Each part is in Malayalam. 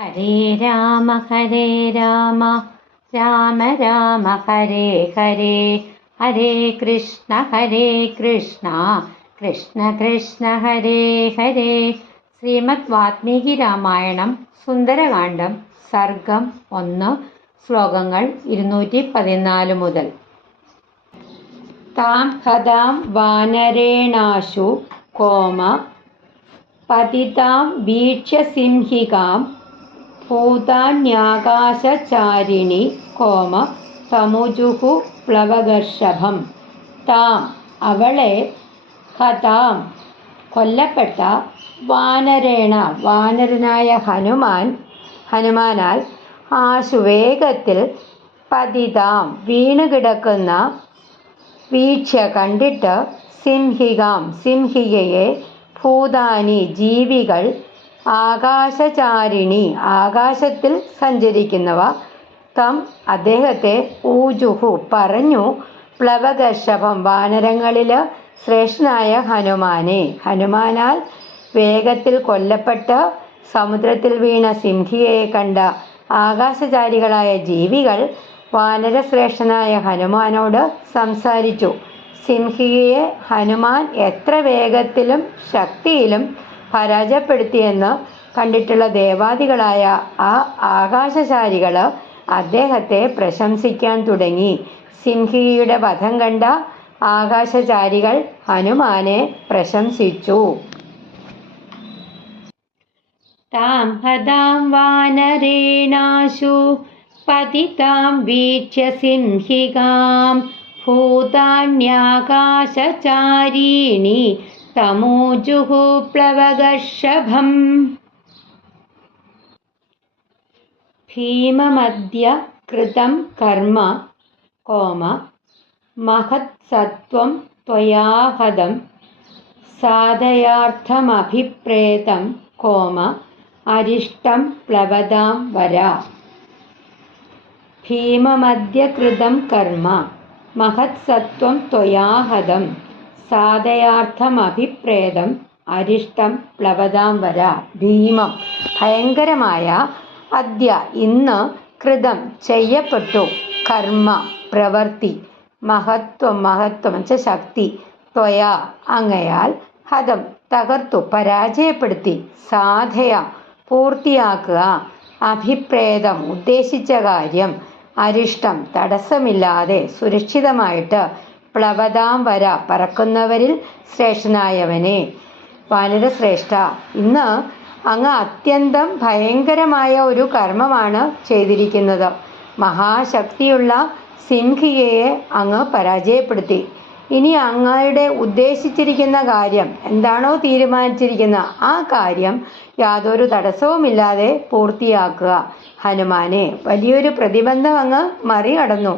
ഹരേ രാമ രാമ രാമ ഹരേ ഹരേ, ഹരേ കൃഷ്ണ കൃഷ്ണ കൃഷ്ണ ഹരേ ഹരേ. ശ്രീമദ് വാൽമീകി രാമായണം സുന്ദരകാന്ഡം സർഗം 1 ശ്ലോകങ്ങൾ 214 മുതൽ. താം ഹതാം വാനരേണാശു കോമ പതിതാം വീക്ഷ്യ സിംഹികാം ഭൂതാന്യാകാശചാരിണി കോമ തമുജുഹു പ്ലവഗർഷഭം. താം അവളെ, ഹതാം കൊല്ലപ്പെട്ട, വാനരേണ വാനരനായ ഹനുമാനാൽ ആശു വേഗത്തിൽ, പതിതാം വീണുകിടക്കുന്ന, വീക്ഷ്യ കണ്ടിട്ട്, സിംഹികാം സിംഹികയെ, ഭൂതാനി ജീവികൾ, ആകാശചാരിണി ആകാശത്തിൽ സഞ്ചരിക്കുന്നവ, തം അദ്ദേഹത്തെ, ഊജുഹു പറഞ്ഞു, പ്ലവഗർഷഭം വാനരങ്ങളിൽ ശ്രേഷ്ഠനായ ഹനുമാനാൽ വേഗത്തിൽ കൊല്ലപ്പെട്ട് സമുദ്രത്തിൽ വീണ സിംഹികയെ കണ്ട ആകാശചാരികളായ ജീവികൾ വാനരശ്രേഷ്ഠനായ ഹനുമാനോട് സംസാരിച്ചു. സിംഹികയെ ഹനുമാൻ എത്ര വേഗത്തിലും ശക്തിയിലും പരാജയപ്പെടുത്തിയെന്ന് കണ്ടിട്ടുള്ള ദേവാദികളായ ആ ആകാശചാരികൾ അദ്ദേഹത്തെ പ്രശംസിക്കാൻ തുടങ്ങി. സിംഹികയുടെ വധം കണ്ട ആകാശചാരികൾ ഹനുമാനെ പ്രശംസിച്ചു. താം ഹതാം വാനരേണാശു പതിതാം വീക്ഷ്യ സിംഹികാം ഭൂതാന്യാകാശചാരീണി തമൂജുഹു പ്ലവഗർഷഭം. ഭീമമദ്യ കൃതം കർമ്മ കോമ മഹത്സത്വം ത്വയാ ഹതം സാധയാർത്ഥമഭിപ്രേതം കോമ അരിഷ്ടം പ്ലവതാം വര. ഭീമമദ്യ കൃതം കർമ്മ മഹത്സത്വം ത്വയാ ഹതം സാധയാർത്ഥമഭിപ്രേതം അരിഷ്ടം പ്ലവതാം വര. ഭീമം ഭയങ്കരമായ, അദ്യ ഇന്ന്, കൃതം ചെയ്യപ്പെട്ടു, കർമ്മ പ്രവൃത്തി, മഹത്വം ശക്തി, ത്വയാ അങ്ങയാൽ, ഹതം തകർത്തു പരാജയപ്പെടുത്തി, സാധയ പൂർത്തിയാക്കുക, അഭിപ്രേതം ഉദ്ദേശിച്ച കാര്യം, അരിഷ്ടം തടസ്സമില്ലാതെ സുരക്ഷിതമായിട്ട്, പ്ലവതാം വര പറക്കുന്നവരിൽ ശ്രേഷ്ഠനായവനെ. വാനരശ്രേഷ്ഠ, ഇന്ന് അങ്ങ് അത്യന്തം ഭയങ്കരമായ ഒരു കർമ്മമാണ് ചെയ്തിരിക്കുന്നത്. മഹാശക്തിയുള്ള സിംഹികയെ അങ്ങ് പരാജയപ്പെടുത്തി. ഇനി അങ്ങയുടെ ഉദ്ദേശിച്ചിരിക്കുന്ന കാര്യം എന്താണോ തീരുമാനിച്ചിരിക്കുന്ന ആ കാര്യം യാതൊരു തടസ്സവുമില്ലാതെ പൂർത്തിയാക്കുക. ഹനുമാനെ, വലിയൊരു പ്രതിബന്ധം അങ്ങ് മറികടന്നു.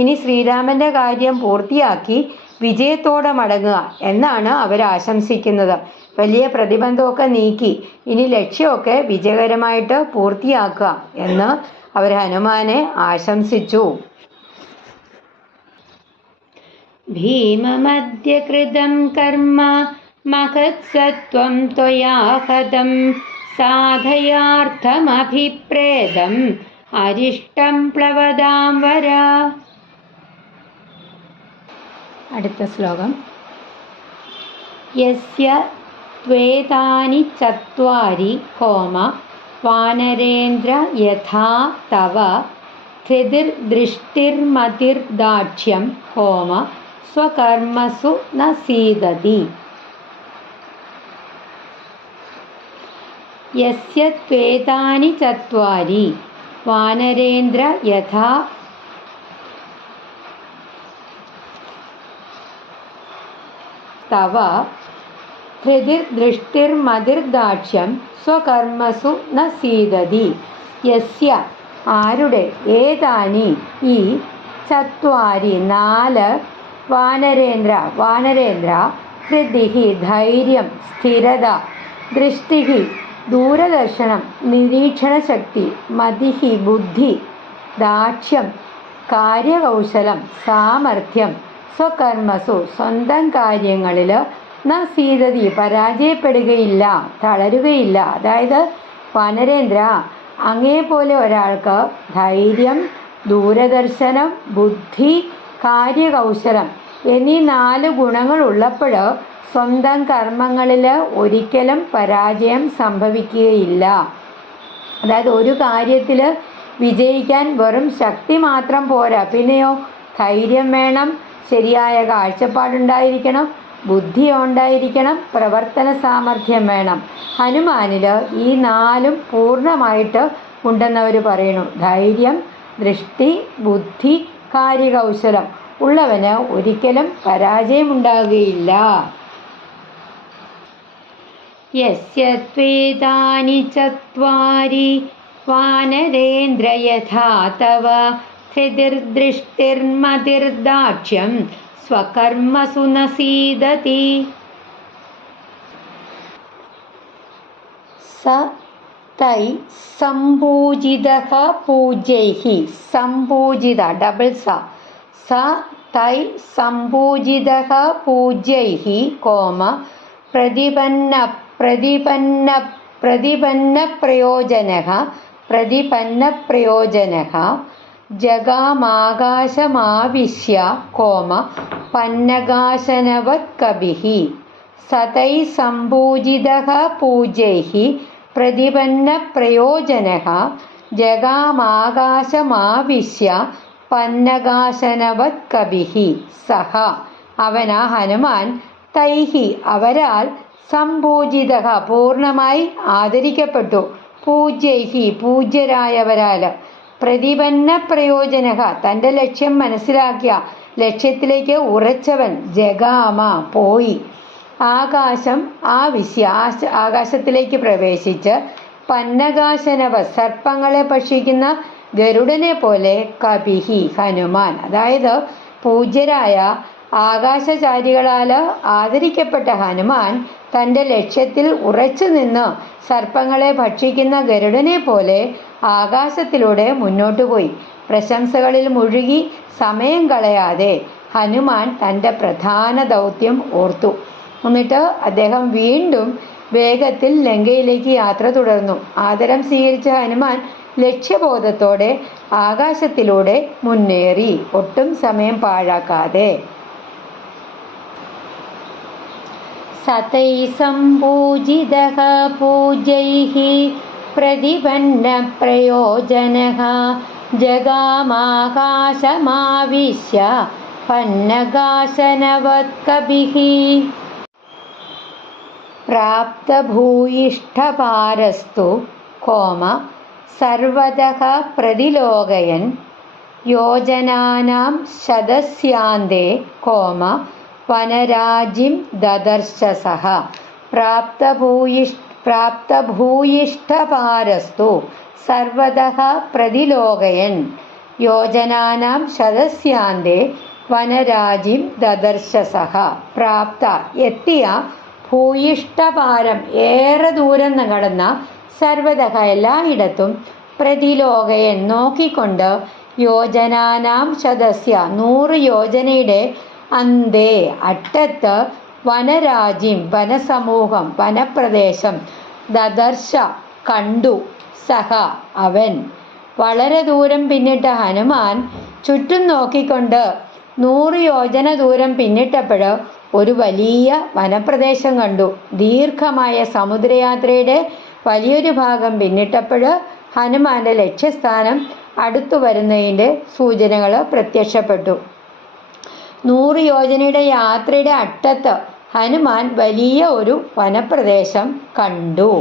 ഇനി ശ്രീരാമന്റെ കാര്യം പൂർത്തിയാക്കി വിജയത്തോടെ മടങ്ങുക എന്നാണ് അവരാശംസിക്കുന്നത്. വലിയ പ്രതിബന്ധമൊക്കെ നീക്കി ഇനി ലക്ഷ്യമൊക്കെ വിജയകരമായിട്ട് പൂർത്തിയാക്കുക എന്ന് അവർ ഹനുമാനെ ആശംസിച്ചു. ഭീമമദ്യ കൃതം കർമ്മ മഹത്സത്വം ത്വയാ ഹതം സാധയാർത്ഥമഭിപ്രേതം അരിഷ്ടം പ്ലവതാം വര. അടുത്ത ശ്ലോകം. യസ്യ ത്വേതാനി ചത്വാരി കോമ വാനരേന്ദ്ര യഥാ തവ ധൃതിർദൃഷ്ടിർമതിർദാക്ഷ്യം കോമ സ്വകർമ്മസു ന സീദതി. യസ്യ ത്വേതാനി ചത്വാരി വാനരേന്ദ്ര യഥാ തവ ധൃതിർദൃഷ്ടിർമതിർദാക്ഷ്യം സ്വകർമ്മസു ന സീദതി. യസ്യ ആരുടെ, ഏതാനി ഈ, ചത്വാരി 4, വാനരേന്ദ്ര ഹൃദിഹി ധൈര്യം സ്ഥിരത, ദൃഷ്ടിഹി ദൂരദർശനം നിരീക്ഷണശക്തി, മതിഹി ബുദ്ധി, ദാക്ഷ്യം കാര്യകൗശലം സാമർഥ്യം, സ്വകർമ്മസു സ്വന്തം കാര്യങ്ങളിൽ, ന സീതതി പരാജയപ്പെടുകയില്ല തളരുകയില്ല. അതായത് വാനരേന്ദ്ര, അങ്ങേപോലെ ഒരാൾക്ക് ധൈര്യം, ദൂരദർശനം, ബുദ്ധി, കാര്യകൗശലം എന്നീ 4 ഗുണങ്ങൾ ഉള്ളപ്പോൾ സ്വന്തം കർമ്മങ്ങളിൽ ഒരിക്കലും പരാജയം സംഭവിക്കുകയില്ല. അതായത് ഒരു കാര്യത്തിൽ വിജയിക്കാൻ വെറും ശക്തി മാത്രം പോരാ, പിന്നെയോ ധൈര്യം വേണം, ശരിയായ കാഴ്ചപ്പാടുണ്ടായിരിക്കണം, ബുദ്ധി ഉണ്ടായിരിക്കണം, പ്രവർത്തന സാമർഥ്യം വേണം. ഹനുമാനിൽ ഈ 4ഉം പൂർണ്ണമായിട്ട് ഉണ്ടെന്നവർ പറയുന്നു. ധൈര്യം, ദൃഷ്ടി, ബുദ്ധി, കാര്യകൗശലം ഉള്ളവന് ഒരിക്കലും പരാജയമുണ്ടാകുകയില്ല. യസ്യ ത്വേതാനി ചത്വാരി വാനരേന്ദ്ര യഥാ തവ സ്ഥിതിർദൃഷ്ടിർമതിർദാക്ഷ്യം സ്വകർമ്മസു ന സീദതി. സ തൈ സംപൂജിതഃ പൂജ്യൈഃ. സംപൂജിത ഡബിൾ സ. സ തൈ സംപൂജിതഃ പൂജ്യൈഃ കോമ പ്രതിപന്ന പ്രയോജനഃ ജഗാമാകാശമാവിശ്യ കോമ പന്നഗാശനവത് കവിഃ. സതൈ സംപൂജിതഃ പൂജ്യൈഃ പ്രതിപന്ന പ്രയോജനഃ ജഗാമാകാശമാവിശ്യ പന്നഗാശനവത് കവിഃ. സഹ അവന ഹനുമാൻ തൈഹി അവരാൽ സംപൂജിതഃ പൂർണ്ണമായി ആദരിക്കപ്പെട്ടു, പൂജ്യൈഹി പൂജ്യരായവരാൽ, പ്രതിപന്ന പ്രയോജനഃ തൻ്റെ ലക്ഷ്യം മനസ്സിലാക്കിയ ലക്ഷ്യത്തിലേക്ക് ഉറച്ചവൻ, ജഗാമ പോയി, ആകാശം ആവിശ്യ ആകാശത്തിലേക്ക് പ്രവേശിച്ച്, പന്നഗാശനവ സർപ്പങ്ങളെ ഭക്ഷിക്കുന്ന ഗരുഡനെ പോലെ, കപിഹി ഹനുമാൻ അതായത് പൂജ്യരായ ആകാശചാരികളാൽ ആദരിക്കപ്പെട്ട ഹനുമാൻ തൻ്റെ ലക്ഷ്യത്തിൽ ഉറച്ചു നിന്ന് സർപ്പങ്ങളെ ഭക്ഷിക്കുന്ന ഗരുഡനെ പോലെ ആകാശത്തിലൂടെ മുന്നോട്ടു പോയി. പ്രശംസകളിൽ മുഴുകി സമയം കളയാതെ ഹനുമാൻ തൻ്റെ പ്രധാന ദൗത്യം ഓർത്തു. എന്നിട്ട് അദ്ദേഹം വീണ്ടും വേഗത്തിൽ ലങ്കയിലേക്ക് യാത്ര തുടർന്നു. ആദരം സ്വീകരിച്ച ഹനുമാൻ ലക്ഷ്യബോധത്തോടെ ആകാശത്തിലൂടെ മുന്നേറി, ഒട്ടും സമയം പാഴാക്കാതെ. സതൈ സംപൂജിതഃ പൂജ്യൈഃ പ്രതിപന്ന പ്രയോജനഃ ജഗാമാകാശമാവിശ്യ പന്നഗാശനവത് കവിഃ. പ്രാപ്തഭൂയിഷ്ഠഭാരസ്തു കോമ സർവതഃ പ്രതിലോകയൻ യോജനാനാം ശതസ്യാന്തേ കോമ വനരാജിം ദദർശ സഃ. പ്രാപ്തഭൂയിഷ്ഠഭാരസ്തു സർവതഃ പ്രതിലോകയൻ യോജനാനാം ശതസ്യാന്തേ വനരാജിം ദദർശ സഃ. പ്രാപ്ത എത്തിയ, ഭൂയിഷ്ഠഭാരം ഏറെ ദൂരം കടന്ന, സർവതഃ എല്ലായിടത്തും, പ്രതിലോകയൻ നോക്കിക്കൊണ്ട്, യോജനാനാം ശതസ്യ 100 യോജനയുടെ, അന്തേ അറ്റത്ത്, വനരാജിം വനസമൂഹം വനപ്രദേശം, ദദർശ കണ്ടു, സഹ അവൻ. വളരെ ദൂരം പിന്നിട്ട ഹനുമാൻ ചുറ്റും നോക്കിക്കൊണ്ട് 100 യോജന ദൂരം പിന്നിട്ടപ്പോൾ ഒരു വലിയ വനപ്രദേശം കണ്ടു. ദീർഘമായ സമുദ്രയാത്രയുടെ വലിയൊരു ഭാഗം പിന്നിട്ടപ്പോൾ ഹനുമാന്റെ ലക്ഷ്യസ്ഥാനം അടുത്തു വരുന്നതിൻ്റെ സൂചനകൾ പ്രത്യക്ഷപ്പെട്ടു. 100 യോജനയുടെ യാത്രയുടെ അറ്റത്ത് ഹനുമാൻ വലിയ ഒരു വനപ്രദേശം കണ്ടു.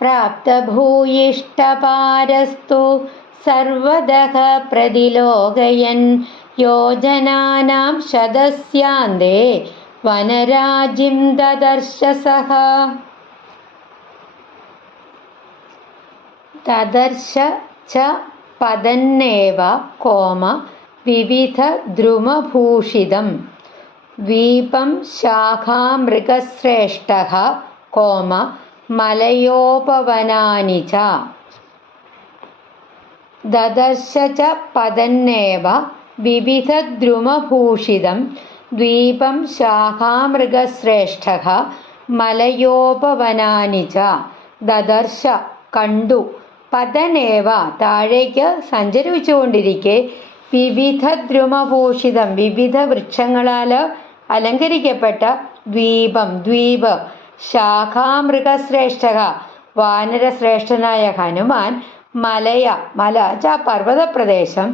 പ്രാപ്തഭൂയിഷ്ഠഭാരസ്തു സർവതഃ പ്രതിലോകയൻ യോജനാനാം ശതസ്യാന്തേ വനരാജിം ദദർശ സഃ. ദദർശ ച പതന്നേവ കോമ വിവിധദ്രുമഭൂഷിതം ദ്വീപം ശാഖാമൃഗശ്രേഷ്ഠഃ കോമ മലയോപവനാനി ച. ദദർശ ച പതന്നേവ വിവിധദ്രുമഭൂഷിതം ദ്വീപം ശാഖാമൃഗശ്രേഷ്ഠഃ മലയോപവനാനി ച. ദദർശ കണ്ടു, പതനേവ താഴേക്ക് സഞ്ചരിച്ചുകൊണ്ടിരിക്കെ, വിവിധ ദ്രുമഭൂഷിതം വിവിധ വൃക്ഷങ്ങളാൽ അലങ്കരിക്കപ്പെട്ട ദ്വീപം ദ്വീപ്, ശാഖാമൃഗശ്രേഷ്ഠ വാനരശ്രേഷ്ഠനായ ഹനുമാൻ, മലയ മല പർവ്വത പ്രദേശം,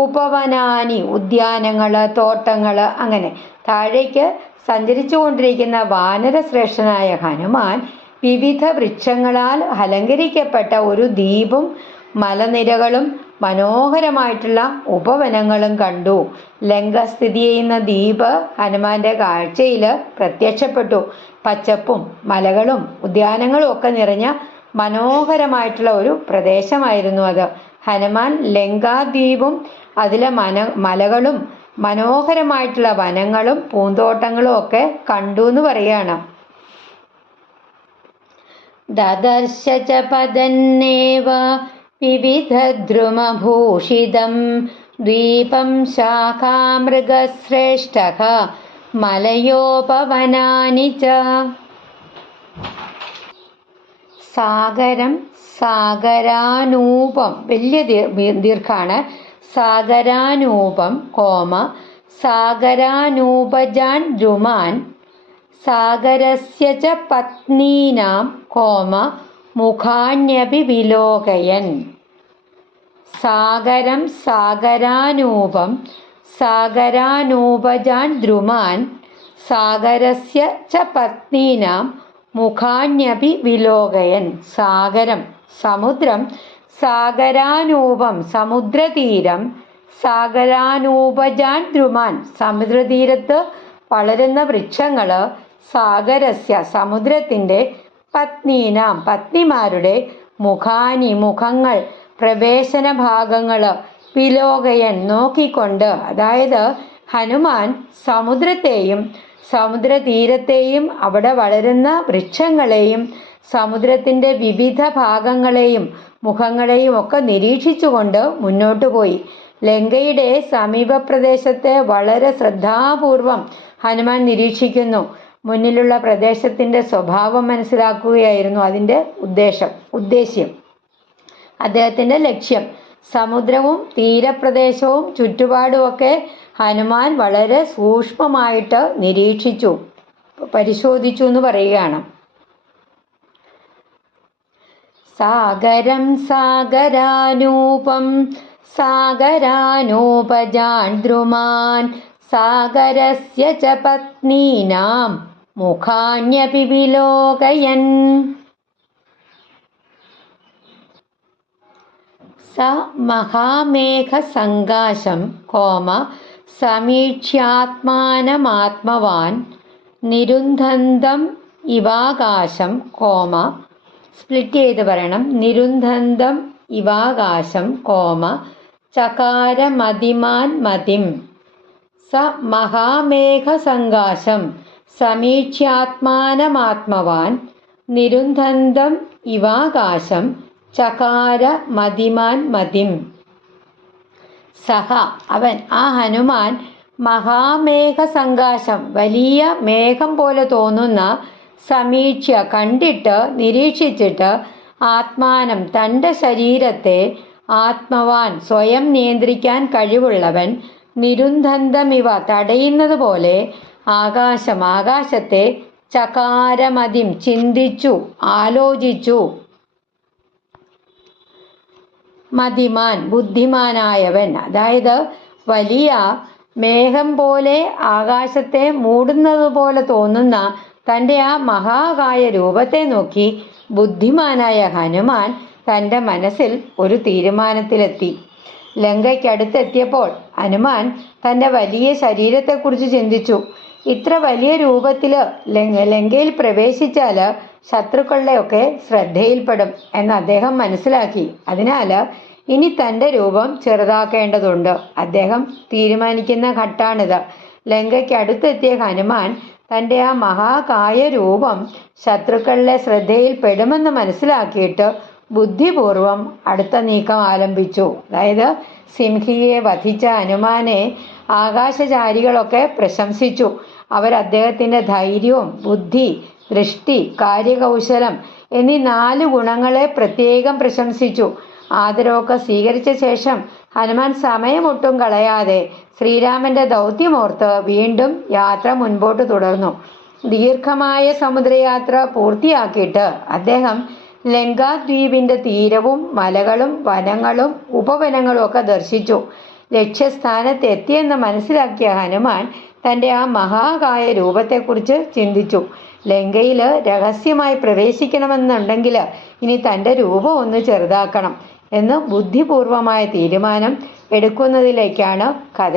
ഉപവനാനി ഉദ്യാനങ്ങള് തോട്ടങ്ങള്, അങ്ങനെ താഴേക്ക് സഞ്ചരിച്ചു കൊണ്ടിരിക്കുന്ന വാനരശ്രേഷ്ഠനായ ഹനുമാൻ വിവിധ വൃക്ഷങ്ങളാൽ അലങ്കരിക്കപ്പെട്ട ഒരു ദ്വീപും മലനിരകളും മനോഹരമായിട്ടുള്ള ഉപവനങ്ങളും കണ്ടു. ലങ്ക സ്ഥിതി ചെയ്യുന്ന ദ്വീപ് ഹനുമാന്റെ കാഴ്ചയിൽ പ്രത്യക്ഷപ്പെട്ടു. പച്ചപ്പും മലകളും ഉദ്യാനങ്ങളും ഒക്കെ നിറഞ്ഞ മനോഹരമായിട്ടുള്ള ഒരു പ്രദേശമായിരുന്നു അത്. ഹനുമാൻ ലങ്കാദ്വീപും അതിലെ മലകളും മനോഹരമായിട്ടുള്ള വനങ്ങളും പൂന്തോട്ടങ്ങളും ഒക്കെ കണ്ടു എന്ന് പറയാണ്. ദദർശ ച പതന്നേവ വിവിധദ്രുമഭൂഷിതം ദ്വീപം ശാഖാമൃഗശ്രേഷ്ഠഃ മലയോപവനാനി ച. സാഗരം സാഗരാനൂപം, വലിയ ദീർഘാണ്. സാഗരാനൂപം കോമ സാഗരാനൂപജാൻ ദ്രുമാൻ സാഗരസ്യ ച പത്നീനാം കോമ മുഖാന്യപി വിലോകയൻ. സാഗരം സാഗരാനൂപം സാഗരാനൂപജാൻ ദ്രുമാൻ സാഗരസ്യ ച പത്നീനാം മുഖാന്യപി വിലോകയൻ. സാഗരം സമുദ്രം, സാഗരാനൂപം സമുദ്രതീരം, സാഗരാനൂപജാൻ ദ്രുമാൻ സമുദ്രതീരത്ത് വളരുന്ന വൃക്ഷങ്ങള്, സാഗരസ്യ സമുദ്രത്തിന്റെ, പത്നീനാം പത്നിമാരുടെ, മുഖാനി മുഖങ്ങൾ, പ്രവേശന ഭാഗങ്ങള്, വിലോകയൻ നോക്കിക്കൊണ്ട്. അതായത് ഹനുമാൻ സമുദ്രത്തെയും സമുദ്രതീരത്തെയും അവിടെ വളരുന്ന വൃക്ഷങ്ങളെയും സമുദ്രത്തിന്റെ വിവിധ ഭാഗങ്ങളെയും മുഖങ്ങളെയും ഒക്കെ നിരീക്ഷിച്ചുകൊണ്ട് മുന്നോട്ടു പോയി. ലങ്കയുടെ സമീപ പ്രദേശത്തെ വളരെ ശ്രദ്ധാപൂർവം ഹനുമാൻ നിരീക്ഷിക്കുന്നു. മുന്നിലുള്ള പ്രദേശത്തിന്റെ സ്വഭാവം മനസ്സിലാക്കുകയായിരുന്നു അതിൻ്റെ ഉദ്ദേശ്യം, അദ്ദേഹത്തിന്റെ ലക്ഷ്യം. സമുദ്രവും തീരപ്രദേശവും ചുറ്റുപാടുമൊക്കെ ഹനുമാൻ വളരെ സൂക്ഷ്മമായിട്ട് നിരീക്ഷിച്ചു, പരിശോധിച്ചു എന്ന് പറയുകയാണ്. സാഗരം സാഗരാനൂപം സാഗരാനൂപജാൻ ദ്രുമാൻ സാഗരസ്യ ച പത്നീനാം മുഖാന്യപി വിലോകയൻ. സ മഹാമേഘസങ്കാശം കോമ സമീക്ഷ്യാത്മാനമാത്മവാൻ നിരുന്ധന്തം ഇവാകാശം കോമ, സ്പ്ലിറ്റ് ചെയ്ത് പറയണം, നിരുന്ധന്തം ഇവാകാശം കോമ ചകാര മതിമാൻ മതിം. സ മഹാമേഘസങ്കാശം സമീക്ഷ്യാത്മാനമാത്മവാൻ നിരുന്ധന്തം ഇവാകാശം ചകാര മതിമാൻ മതിം. സഹ അവൻ, ആ ഹനുമാൻ, മഹാമേഘസങ്കാശം വലിയ മേഘം പോലെ തോന്നുന്ന, സമീക്ഷ കണ്ടിട്ട് നിരീക്ഷിച്ചിട്ട്, ആത്മാനം തൻ്റെ ശരീരത്തെ, ആത്മവാൻ സ്വയം നിയന്ത്രിക്കാൻ കഴിവുള്ളവൻ, നിരുന്ധന്തമിവ തടയുന്നത് പോലെ, ആകാശത്തെ, ചകാരമതിം ചിന്തിച്ചു ആലോചിച്ചു, മതിമാൻ ബുദ്ധിമാനായവൻ. അതായത് വലിയ മേഘം പോലെ ആകാശത്തെ മൂടുന്നത് പോലെ തോന്നുന്ന തൻ്റെ ആ മഹാകായ രൂപത്തെ നോക്കി ബുദ്ധിമാനായ ഹനുമാൻ തൻ്റെ മനസ്സിൽ ഒരു തീരുമാനത്തിലെത്തി. ലങ്കയ്ക്കടുത്തെത്തിയപ്പോൾ ഹനുമാൻ തൻ്റെ വലിയ ശരീരത്തെക്കുറിച്ച് ചിന്തിച്ചു. ഇത്ര വലിയ രൂപത്തിൽ ലങ്കയിൽ പ്രവേശിച്ചാൽ ശത്രുക്കളുടെയൊക്കെ ശ്രദ്ധയിൽപ്പെടും എന്ന് അദ്ദേഹം മനസ്സിലാക്കി. അതിനാൽ ഇനി തൻ്റെ രൂപം ചെറുതാക്കേണ്ടതുണ്ട്. അദ്ദേഹം തീരുമാനിക്കുന്ന ഘട്ടാണിത്. ലങ്കയ്ക്ക് അടുത്തെത്തിയ ഹനുമാൻ തൻ്റെ ആ മഹാകായ രൂപം ശത്രുക്കളുടെ ശ്രദ്ധയിൽപ്പെടുമെന്ന് മനസ്സിലാക്കിയിട്ട് ബുദ്ധിപൂർവം അടുത്ത നീക്കം ആരംഭിച്ചു. അതായത് സിംഹിയെ വധിച്ച ഹനുമാനെ ആകാശചാരികളൊക്കെ പ്രശംസിച്ചു. അവർ അദ്ദേഹത്തിൻ്റെ ധൈര്യവും ബുദ്ധി, ദൃഷ്ടി, കാര്യകൗശലം എന്നീ 4 ഗുണങ്ങളെ പ്രത്യേകം പ്രശംസിച്ചു. ആദരവൊക്കെ സ്വീകരിച്ച ശേഷം ഹനുമാൻ സമയമൊട്ടും കളയാതെ ശ്രീരാമന്റെ ദൗത്യമോർത്ത് വീണ്ടും യാത്ര മുൻപോട്ട് തുടർന്നു. ദീർഘമായ സമുദ്രയാത്ര പൂർത്തിയാക്കിയിട്ട് അദ്ദേഹം ലങ്കാദ്വീപിന്റെ തീരവും മലകളും വനങ്ങളും ഉപവനങ്ങളും ഒക്കെ ദർശിച്ചു. ലക്ഷ്യസ്ഥാനത്ത് എത്തിയെന്ന് മനസ്സിലാക്കിയ ഹനുമാൻ തൻ്റെ ആ മഹാകായ രൂപത്തെക്കുറിച്ച് ചിന്തിച്ചു. ലങ്കയിൽ രഹസ്യമായി പ്രവേശിക്കണമെന്നുണ്ടെങ്കിൽ ഇനി തൻ്റെ രൂപം ഒന്ന് ചെറുതാക്കണം എന്ന് ബുദ്ധിപൂർവമായ തീരുമാനം എടുക്കുന്നതിലേക്കാണ് കഥ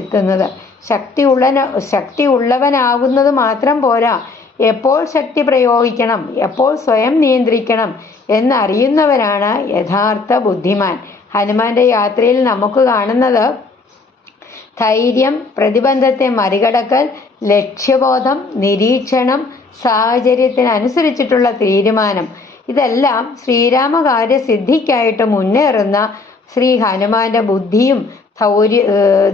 എത്തുന്നത്. ശക്തിയുള്ളവനാകുന്നത് മാത്രം പോരാ, എപ്പോൾ ശക്തി പ്രയോഗിക്കണം, എപ്പോൾ സ്വയം നിയന്ത്രിക്കണം എന്നറിയുന്നവനാണ് യഥാർത്ഥ ബുദ്ധിമാൻ. ഹനുമാന്റെ യാത്രയിൽ നമുക്ക് കാണുന്നത് ധൈര്യം, പ്രതിബന്ധത്തെ മറികടക്കൽ, ലക്ഷ്യബോധം, നിരീക്ഷണം, സാഹചര്യത്തിനനുസരിച്ചിട്ടുള്ള തീരുമാനം, ഇതെല്ലാം ശ്രീരാമകാര്യസിദ്ധിക്കായിട്ട് മുന്നേറുന്ന ശ്രീ ഹനുമാന്റെ ബുദ്ധിയും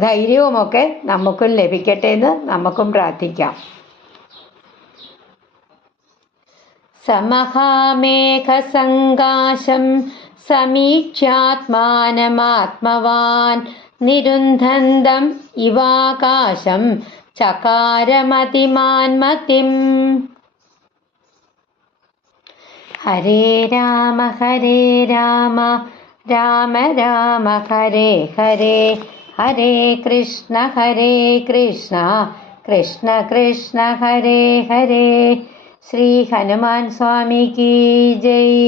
ധൈര്യവുമൊക്കെ നമുക്കും ലഭിക്കട്ടെ എന്ന് നമുക്കും പ്രാർത്ഥിക്കാം. സമഹാമേഘസങ്കാശം സമീക്ഷ്യാത്മാനമാത്മവാൻ നിരുന്ധന്തം ഇവാകാശം ചകാരമതിമാൻമതിം. ഹരേ രാമ രാമ രാമ ഹരേ ഹരേ, ഹരേ കൃഷ്ണ കൃഷ്ണ കൃഷ്ണ ഹരേ ഹരേ. ശ്രീ ഹനുമാൻ സ്വാമി കീ ജയ്.